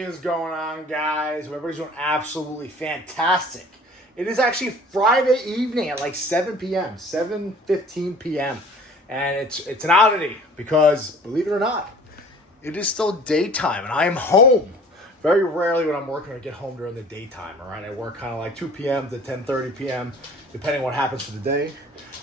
is going on, guys? Everybody's doing absolutely fantastic. It is actually Friday evening at like 7 p.m., 7:15 p.m. And it's an oddity because, believe it or not, it is still daytime and I am home. Very rarely when I'm working, I get home during the daytime, all right? I work kind of like 2 p.m. to 10:30 p.m., depending on what happens for the day.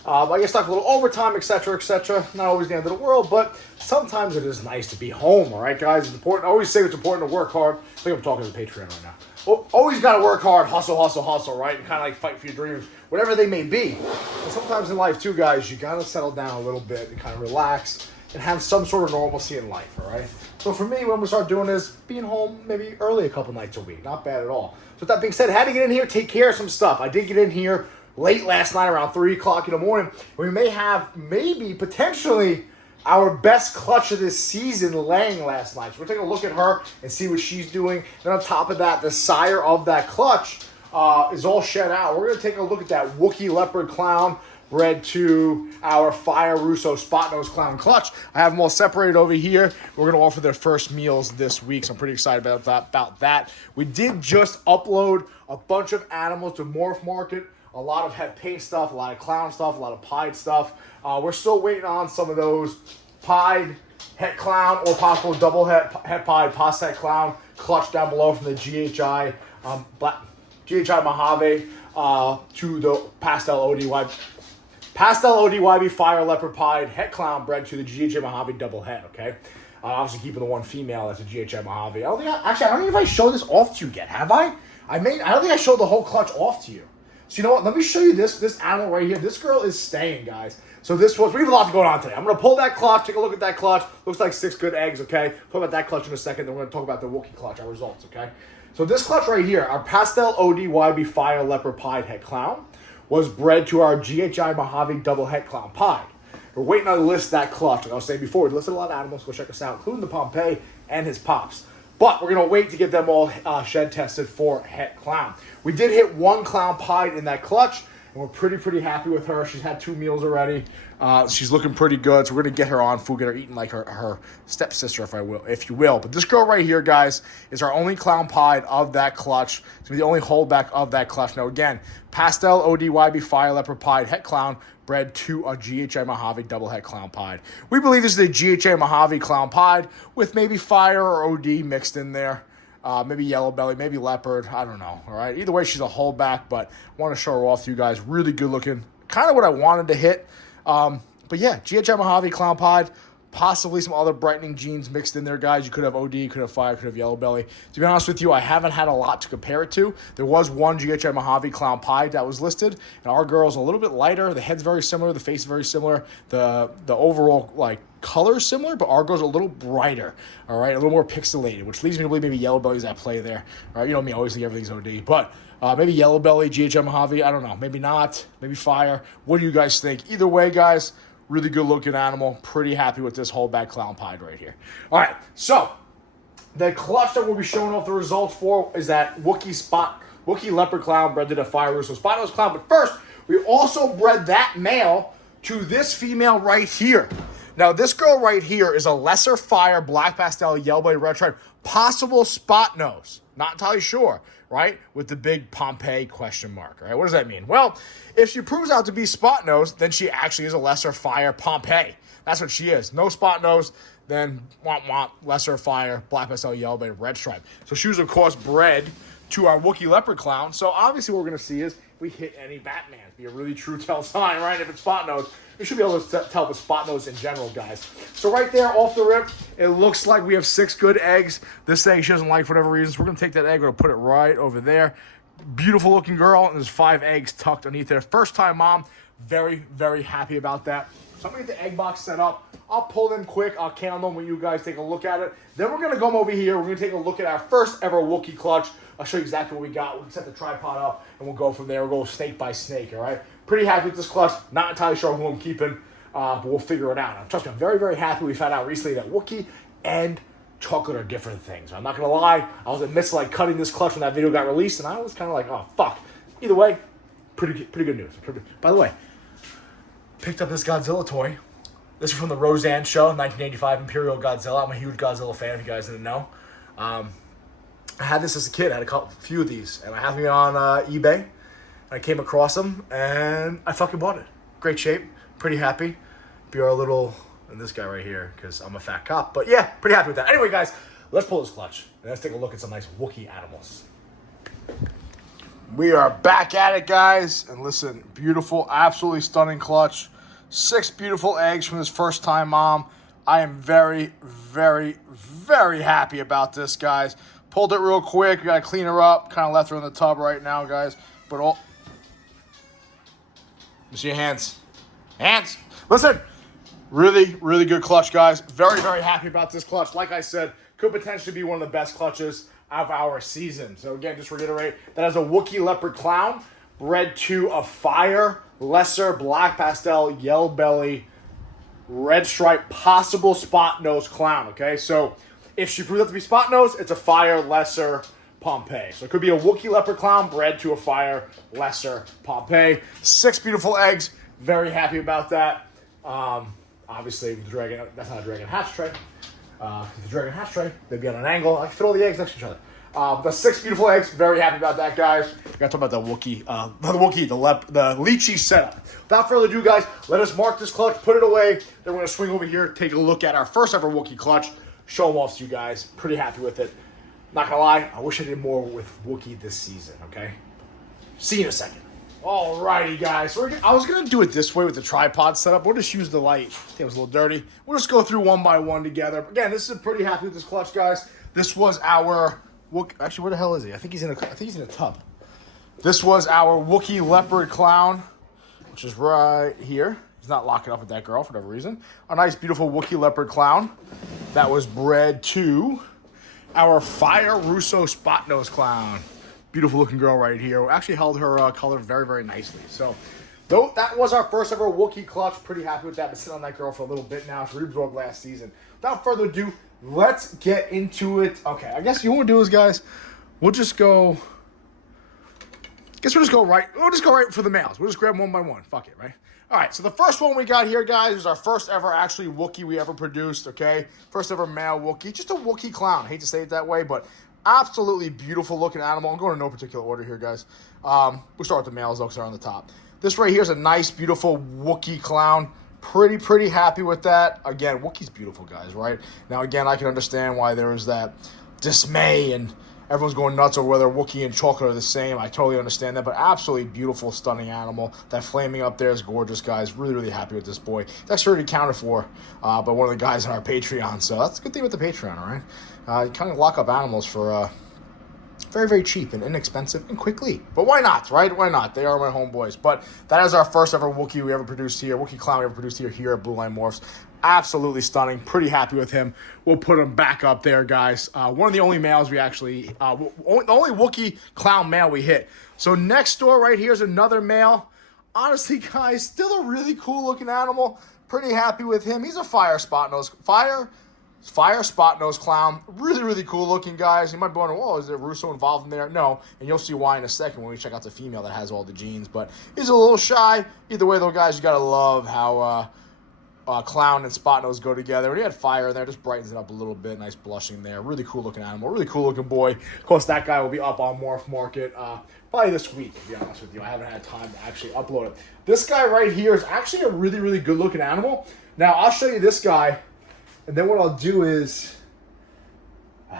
I get stuck a little overtime, etc., etc. Not always the end of the world, but sometimes it is nice to be home, all right, guys? It's important. I always say it's important to work hard. I think I'm talking to the Patreon right now. Well, always got to work hard, hustle, right? And kind of like fight for your dreams, whatever they may be. And sometimes in life, too, guys, you got to settle down a little bit and kind of relax and have some sort of normalcy in life, all right? So for me, what I'm going to start doing is being home maybe early a couple nights a week. Not bad at all. So with that being said, I had to get in here, take care of some stuff. I did get in here late last night around 3 o'clock in the morning. We may have potentially our best clutch of this season laying last night. So we're taking a look at her and see what she's doing. Then on top of that, the sire of that clutch is all shed out. We're going to take a look at that Wookie leopard clown bred to our Fire Russo Spot Nose Clown clutch. I have them all separated over here. We're going to offer their first meals this week, so I'm pretty excited about that. We did just upload a bunch of animals to Morph Market. A lot of head paint stuff, a lot of clown stuff, a lot of pied stuff. We're still waiting on some of those pied het clown or possible double het pied pos het clown clutch down below from the GHI Mojave to the Pastel ODYB Fire Leopard Pied Het Clown bred to the GHI Mojave double het, okay? Obviously keeping the one female that's a GHI Mojave. I don't know if I showed this off to you yet, have I? I don't think I showed the whole clutch off to you. So you know what? Let me show you this animal right here. This girl is staying, guys. So we have a lot going on today. I'm going to pull that clutch, take a look at that clutch. Looks like 6 good eggs, okay? Talk about that clutch in a second. Then we're going to talk about the Wookie clutch, our results, okay? So this clutch right here, our Pastel ODYB Fire Leopard Pied Het Clown, was bred to our GHI Mojave Double Het Clown Pied. We're waiting on to list that clutch. Like I was saying before, we listed a lot of animals. Go check us out, including the Pompeii and his pops. But we're going to wait to get them all shed tested for Het Clown. We did hit 1 clown pied in that clutch, and we're pretty happy with her. She's had 2 meals already. She's looking pretty good, so we're going to get her on food, get her eating like her stepsister, if you will. But this girl right here, guys, is our only clown pied of that clutch. It's going to be the only holdback of that clutch. Now, again, Pastel ODYB Fire Leopard Pied Het Clown bred to a GHI Mojave Double Het Clown Pied. We believe this is a GHI Mojave Clown Pied with maybe Fire or OD mixed in there. Maybe yellow belly, maybe leopard. I don't know. All right. Either way, she's a holdback, but I want to show her off to you guys. Really good looking. Kind of what I wanted to hit. But yeah, GHI Mojave Clown Pied. Possibly some other brightening genes mixed in there, guys. You could have OD, could have Fire, could have yellow belly. To be honest with you, I haven't had a lot to compare it to. There was one GHI Mojave Clown Pied that was listed, and our girl's a little bit lighter. The head's very similar, the face is very similar. The overall color is similar, but our girl's a little brighter. All right, a little more pixelated, which leads me to believe maybe yellow belly's at play there. All right, you know me, I always think everything's OD, but maybe yellow belly, GHI Mojave. I don't know. Maybe not. Maybe Fire. What do you guys think? Either way, guys. Really good looking animal. Pretty happy with this holdback clown pied right here. All right, so the clutch that we'll be showing off the results for is that Wookie leopard clown bred to the Fire Russo Spot Nose Clown. But first, we also bred that male to this female right here. Now, this girl right here is a lesser Fire black pastel yellow belly red stripe, possible spot nose. Not entirely sure, right? With the big Pompeii question mark, right? What does that mean? Well, if she proves out to be spot nose, then she actually is a lesser Fire Pompeii. That's what she is. No spot nose, then lesser Fire black pastel yellow belly red stripe. So she was, of course, bred to our Wookie leopard clown. So obviously what we're going to see is if we hit any Batman. Be a really true tell sign, right? If it's spot nose, you should be able to tell if it's spot nose in general, guys. So right there, off the rip, it looks like we have 6 good eggs. This egg she doesn't like for whatever reason, so we're going to take that egg, we're going to put it right over there. Beautiful looking girl, and there's 5 eggs tucked underneath there. First time mom, very happy about that. So I'm going to get the egg box set up. I'll pull them quick. I'll count them when you guys take a look at it. Then we're going to come over here. We're going to take a look at our first ever Wookie clutch. I'll show you exactly what we got. We'll set the tripod up, and we'll go from there. We'll go snake by snake, all right? Pretty happy with this clutch. Not entirely sure who I'm keeping, but we'll figure it out. Trust me, I'm very happy. We found out recently that Wookie and chocolate are different things. I'm not going to lie. I was in the midst of cutting this clutch when that video got released, and I was kind of like, oh, fuck. Either way, pretty good news. By the way, picked up this Godzilla toy. This is from the Roseanne show, 1985 Imperial Godzilla. I'm a huge Godzilla fan, if you guys didn't know. I had this as a kid. I had a few of these, and I have me on eBay. I came across them, and I fucking bought it. Great shape, pretty happy. Be our little, and this guy right here, because I'm a fat cop. But yeah, pretty happy with that. Anyway, guys, let's pull this clutch, and let's take a look at some nice Wookie animals. We are back at it, guys. And listen, beautiful, absolutely stunning clutch. 6 beautiful eggs from this first-time mom. I am very, very, very happy about this, guys. Pulled it real quick. We got to clean her up. Kind of left her in the tub right now, guys. But all... Let me see your hands. Hands! Listen, really, really good clutch, guys. Very, very happy about this clutch. Like I said, could potentially be one of the best clutches of our season. So again, just reiterate, that is a Wookie leopard clown bred to a fire, lesser, black pastel, yellow belly, red stripe, possible spot nose clown. Okay, so if she proves out to be spot nose, it's a fire, lesser, Pompeii. So it could be a Wookie leopard clown bred to a fire, lesser, Pompeii. 6 beautiful eggs. Very happy about that. Obviously, with the dragon, that's not a dragon hatch tray. If the dragon hatch tray, they'd be on an angle. I can fit all the eggs next to each other. The 6 beautiful eggs. Very happy about that, guys. We got to talk about the Wookie, the Lychee setup. Without further ado, guys, let us mark this clutch, put it away. Then we're going to swing over here, take a look at our first ever Wookie clutch, show them off to you guys. Pretty happy with it. Not going to lie, I wish I did more with Wookie this season, okay? See you in a second. Alrighty, guys. So I was going to do it this way with the tripod setup. We'll just use the light. I think it was a little dirty. We'll just go through one by one together. Again, this is pretty happy with this clutch, guys. This was our Wookie. Actually, where the hell is he? I think he's in a tub. This was our Wookie leopard clown, which is right here. He's not locking up with that girl for whatever reason. A nice, beautiful Wookie leopard clown that was bred to our fire Russo spot nose clown. Beautiful looking girl right here. We actually held her color very, very nicely. So, though that was our first ever Wookie clutch. Pretty happy with that. Been sitting on that girl for a little bit now. She reabsorbed last season. Without further ado, let's get into it. Okay, I guess what we'll do is, guys, we'll just go. We'll just go right for the males. We'll just grab them one by one. Fuck it, right? All right, so the first one we got here, guys, is our first ever actually Wookie we ever produced, okay? First ever male Wookie. Just a Wookie clown. I hate to say it that way, but absolutely beautiful looking animal. I'm going in no particular order here, guys. We'll start with the males, though, because they're on the top. This right here is a nice, beautiful Wookie clown. Pretty happy with that. Again, Wookie's beautiful, guys, right? Now, again, I can understand why there is that dismay and everyone's going nuts over whether Wookie and chocolate are the same. I totally understand that, but absolutely beautiful, stunning animal. That flaming up there is gorgeous, guys. Really happy with this boy. It's actually already accounted for by one of the guys on our Patreon, so that's a good thing with the Patreon, all right? You kind of lock up animals for very cheap and inexpensive and quickly. But why not, right? Why not? They are my homeboys. But that is our first ever Wookie we ever produced here. Wookie clown we ever produced here at Blue Line Morphs. Absolutely stunning. Pretty happy with him. We'll put him back up there, guys. One of the only males we actually, the only Wookie clown male we hit. So next door right here is another male. Honestly, guys, still a really cool looking animal. Pretty happy with him. He's a fire spot nose clown. Really cool looking, guys. You might be wondering, whoa, is there Russo involved in there? No, and you'll see why in a second when we check out the female that has all the genes. But he's a little shy. Either way, though, guys, you got to love how clown and spot nose go together. When he had fire in there, just brightens it up a little bit. Nice blushing there. Really cool looking animal. Really cool looking boy. Of course, that guy will be up on Morph Market probably this week, to be honest with you. I haven't had time to actually upload it. This guy right here is actually a really good looking animal. Now, I'll show you this guy, and then what I'll do is,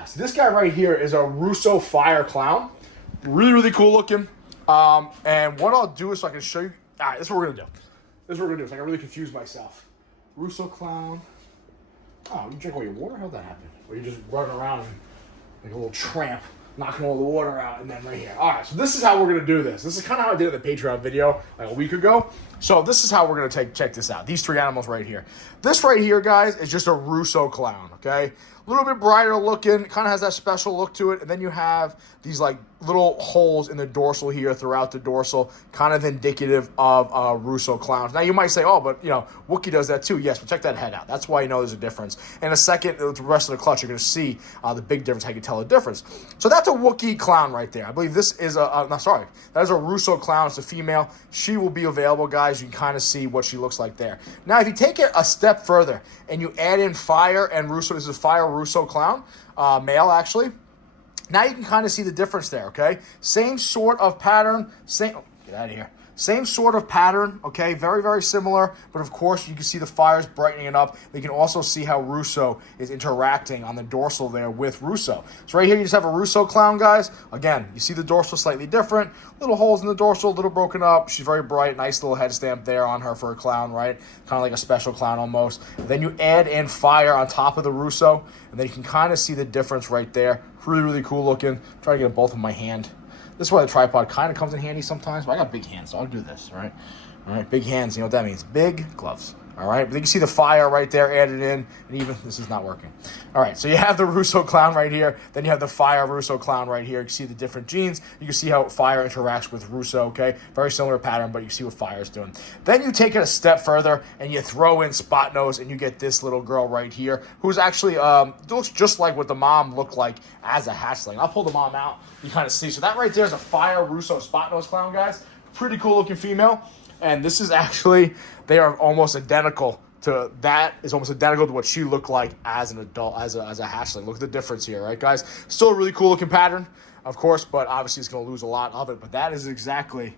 so this guy right here is a Russo fire clown. Really cool looking. And what I'll do is so I can show you, all right, this is what we're going to do. This is what we're going to do. So I can really confuse myself. Russo clown. Oh, you drink all your water? How'd that happen? Or you just running around like a little tramp, knocking all the water out, and then right here. All right, so this is how we're going to do this. This is kind of how I did it in the Patreon video like a week ago. So this is how we're going to check this out. These 3 animals right here. This right here, guys, is just a Russo clown, okay? A little bit brighter looking, kind of has that special look to it. And then you have these like little holes in the dorsal here throughout the dorsal, kind of indicative of Russo clowns. Now you might say, oh, but you know, Wookie does that too. Yes, but check that head out. That's why you know there's a difference. In a second, with the rest of the clutch, you're going to see the big difference, how you can tell the difference. So that's a Wookie clown right there. I believe this is that is a Russo clown. It's a female. She will be available, guys. You can kind of see what she looks like there. Now, if you take it a step further and you add in fire and Russo, this is a fire Russo clown, male actually. Now you can kind of see the difference there, okay? Same sort of pattern, get out of here. Same sort of pattern, okay? Very, very similar, but of course you can see the fires brightening it up. You can also see how Russo is interacting on the dorsal there with Russo. So right here you just have a Russo clown, guys. Again, you see the dorsal slightly different. Little holes in the dorsal, a little broken up. She's very bright, nice little head stamp there on her for a clown, right? Kind of like a special clown almost. Then you add in fire on top of the Russo, and then you can kind of see the difference right there. Really, really cool looking. Try to get both in my hand. This is why the tripod kind of comes in handy sometimes, but I got big hands, so I'll do this, right? All right, big hands, you know what that means. Big gloves, all right? But you can see the fire right there added in, and even, this is not working. All right, so you have the Russo clown right here, then you have the fire Russo clown right here. You can see the different genes. You can see how fire interacts with Russo, okay? Very similar pattern, but you see what fire is doing. Then you take it a step further, and you throw in spot nose, and you get this little girl right here, who's actually, looks just like what the mom looked like as a hatchling. I'll pull the mom out. You kind of see. So that right there is a fire Russo spot nose clown, guys. Pretty cool looking female. And this is actually, they are almost identical to, that is almost identical to what she looked like as an adult, as a hatchling. Look at the difference here, right, guys? Still a really cool looking pattern, of course, but obviously it's going to lose a lot of it. But that is exactly,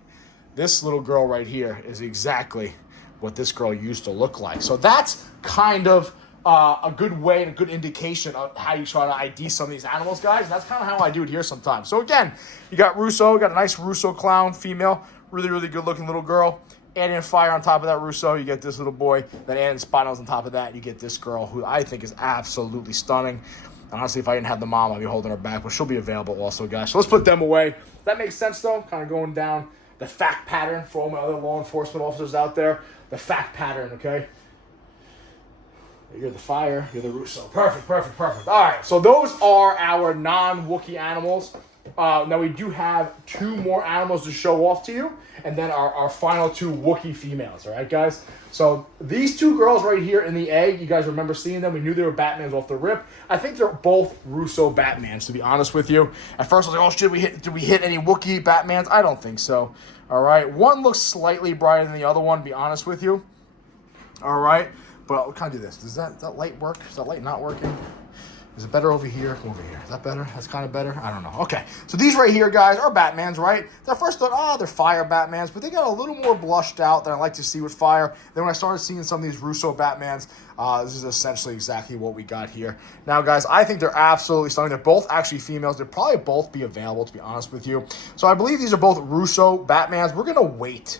this little girl right here is exactly what this girl used to look like. So that's kind of a good way and a good indication of how you try to ID some of these animals, guys. And that's kind of how I do it here sometimes. So again, you got Russo, got a nice Russo clown female, really, really good looking little girl. Add in fire on top of that Russo, you get this little boy. Then add in spot nose on top of that, you get this girl who I think is absolutely stunning. Honestly, if I didn't have the mom, I'd be holding her back, but she'll be available also, guys. So let's put them away. That makes sense, though. Kind of going down the fact pattern for all my other law enforcement officers out there. The fact pattern, okay? You're the fire, you're the Russo. Perfect, perfect, perfect. All right, so those are our non-Wookie animals. Now we do have 2 more animals to show off to you, and then our final 2 Wookie females, all right, guys? So these 2 girls right here in the egg, you guys remember seeing them. We knew they were Batmans off the rip. I think they're both Russo Batmans, to be honest with you. At first I was like, oh, shit, did we hit any Wookie Batmans? I don't think so, all right? One looks slightly brighter than the other one, to be honest with you, all right? But I'll kind of do this. Does that light work? Is that light not working? Is it better over here? Over here. Is that better? That's kind of better? I don't know. Okay. So these right here, guys, are Batmans, right? At first thought, oh, they're fire Batmans, but they got a little more blushed out than I like to see with fire. Then when I started seeing some of these Russo Batmans, this is essentially exactly what we got here. Now, guys, I think they're absolutely stunning. They're both actually females. They'll probably both be available, to be honest with you. So I believe these are both Russo Batmans. We're going to wait.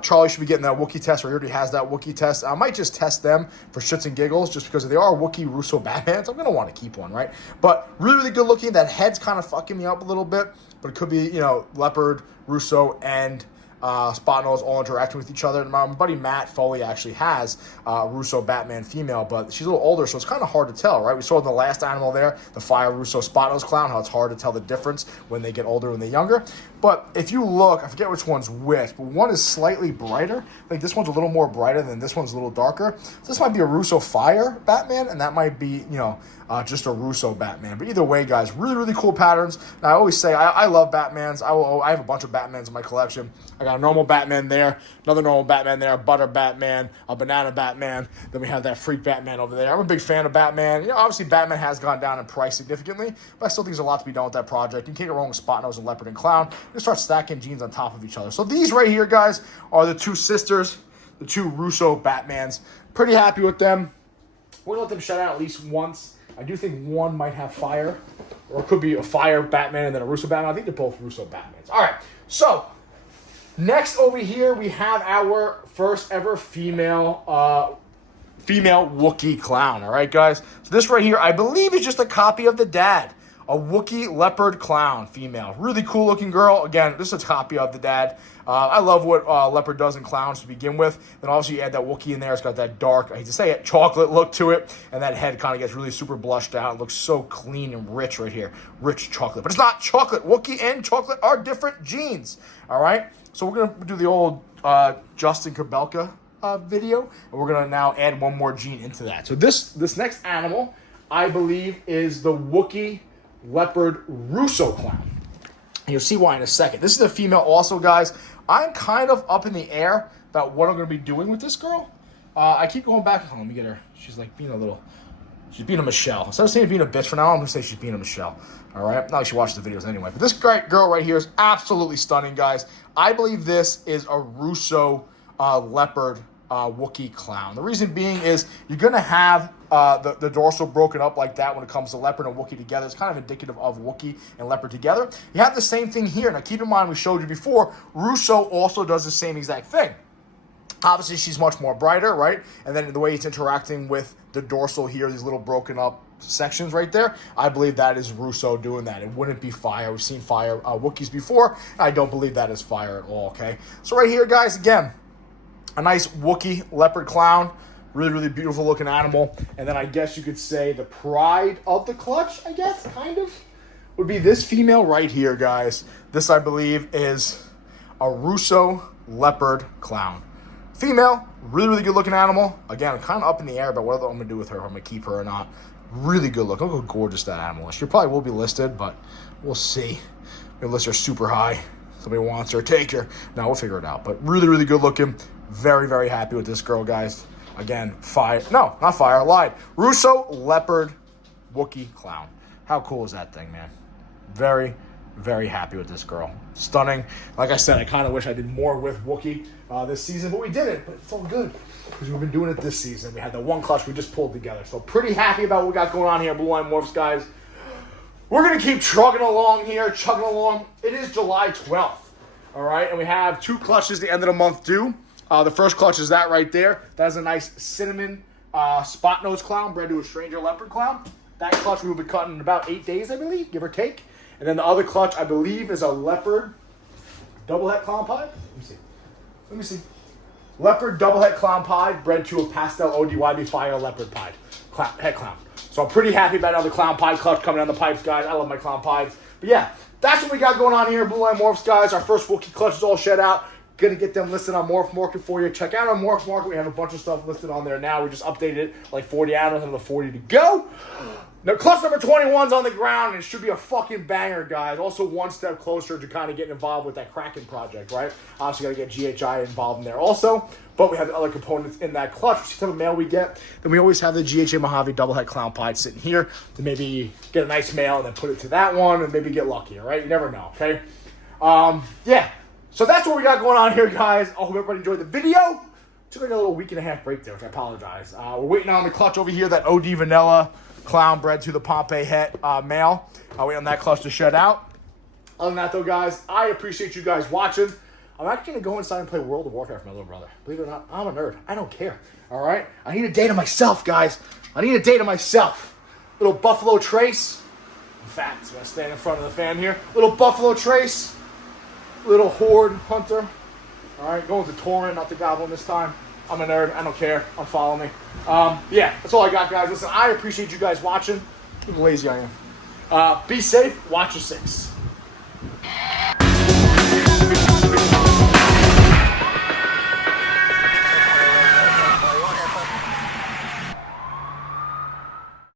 Charlie should be getting that Wookie test, or he already has that Wookie test. I might just test them for shits and giggles, just because if they are Wookie Russo Batmans, I'm going to want to keep one, right? But really, really good looking. That head's kind of fucking me up a little bit, but it could be, you know, Leopard, Russo, and Spot Nose all interacting with each other. And my buddy Matt Foley actually has Russo Batman female, but she's a little older, so it's kind of hard to tell, right? We saw the last animal there, the Fire Russo Spot Nose clown, how it's hard to tell the difference when they get older and they're younger. But if you look, I forget which one's which, but one is slightly brighter. I think this one's a little more brighter than this one's a little darker. So this might be a Russo Fire Batman, and that might be, you know, just a Russo Batman. But either way, guys, really, really cool patterns. Now, I always say I love Batmans. I have a bunch of Batmans in my collection. I got a normal Batman there, another normal Batman there, a butter Batman, a banana Batman. Then we have that freak Batman over there. I'm a big fan of Batman. You know, obviously Batman has gone down in price significantly, but I still think there's a lot to be done with that project. You can't go wrong with Spot Nose and Leopard and Clown. You start stacking genes on top of each other. So these right here, guys, are the 2 sisters, the 2 Russo Batmans. Pretty happy with them. We're going to let them shut out at least once. I do think one might have fire, or it could be a fire Batman and then a Russo Batman. I think they're both Russo Batmans. All right, so next over here, we have our first ever female Wookie clown. All right, guys. So this right here, I believe, is just a copy of the dad. A Wookie Leopard Clown female. Really cool looking girl. Again, this is a copy of the dad. I love what Leopard does in clowns to begin with. Then obviously you add that Wookie in there. It's got that dark, I hate to say it, chocolate look to it. And that head kind of gets really super blushed out. It looks so clean and rich right here. Rich chocolate. But it's not chocolate. Wookie and chocolate are different genes. All right? So we're going to do the old Justin Kabelka video. And we're going to now add one more gene into that. So this next animal, I believe, is the Wookie Leopard Russo clown. And you'll see why in a second. This is a female also, guys. I'm kind of up in the air about what I'm going to be doing with this girl. I keep going back. Oh, let me get her. She's like being a little She's being a Michelle. Instead of saying being a bitch for now, I'm going to say she's being a Michelle. All right? Not like she watches the videos anyway. But this great girl right here is absolutely stunning, guys. I believe this is a Russo leopard Wookie clown. The reason being is you're going to have the dorsal broken up like that when it comes to leopard and Wookie together. It's kind of indicative of Wookie and leopard together. You have the same thing here. Now, keep in mind, we showed you before, Russo also does the same exact thing. Obviously, she's much more brighter, right? And then the way it's interacting with the dorsal here, these little broken up sections right there, I believe that is Russo doing that. It wouldn't be fire. We've seen fire Wookiees before. I don't believe that is fire at all, okay? So right here, guys, again, a nice Wookie leopard clown. Really, really beautiful looking animal. And then I guess you could say the pride of the clutch, I guess, kind of, would be this female right here, guys. This, I believe, is a Russo leopard clown. Female, really, really good looking animal. Again, I'm kind of up in the air about what I'm going to do with her, if I'm going to keep her or not. Really good look. Look how gorgeous that animal is. She probably will be listed, but we'll see. Maybe list her super high. Somebody wants her, take her. No, we'll figure it out. But really, really good looking. Very, very happy with this girl, guys. Again, fire. No, not fire. I lied. Russo leopard Wookie clown. How cool is that thing, man? Very, very happy with this girl. Stunning. Like I said, I kind of wish I did more with Wookie this season, but we did it. But it's all good because we've been doing it this season. We had the one clutch we just pulled together. So pretty happy about what we got going on here, Blue Line Morphs, guys. We're going to keep chugging along here, chugging along. It is July 12th, all right? And we have 2 clutches the end of the month due. The first clutch is that right there. That is a nice cinnamon spot nose clown bred to a stranger leopard clown. That clutch we will be cutting in about 8 days, I believe, give or take. And then the other clutch, I believe, is a leopard double het clown pied. Let me see. Leopard double het clown pied bred to a pastel ODYB fire leopard pied het clown. So I'm pretty happy about another clown pied clutch coming down the pipes, guys. I love my clown pieds. But yeah, that's what we got going on here, Blue Line Morphs, guys. Our first Wookie clutch is all shed out. Gonna get them listed on Morph Market for you. Check out our Morph Market. We have a bunch of stuff listed on there now. We just updated it, like 40 animals, another 40 to go. Now, clutch number 21's on the ground, and it should be a fucking banger, guys. Also, one step closer to kind of getting involved with that Kraken project, right? Obviously, got to get GHI involved in there also. But we have the other components in that clutch. We see the type of mail we get. Then we always have the GHA Mojave double het clown pied sitting here to maybe get a nice mail and then put it to that one and maybe get lucky, all right? You never know, okay? Yeah. So that's what we got going on here, guys. I hope everybody enjoyed the video. Took like a little week and a half break there, which I apologize. We're waiting on the clutch over here, that OD Vanilla clown bred to the Pompeii het male. Waiting on that clutch to shed out. Other than that, though, guys, I appreciate you guys watching. I'm actually going to go inside and play World of Warcraft with my little brother. Believe it or not, I'm a nerd. I don't care, all right? I need a day to myself, guys. I need a day to myself. Little Buffalo Trace. In fact, I'm going to stand in front of the fan here. Little Buffalo Trace. Little Horde Hunter. All right, going to Tauren, not the Goblin this time. I'm a nerd. I don't care. Unfollow me. Yeah, that's all I got, guys. Listen, I appreciate you guys watching. Look how lazy I am. Be safe. Watch your 6.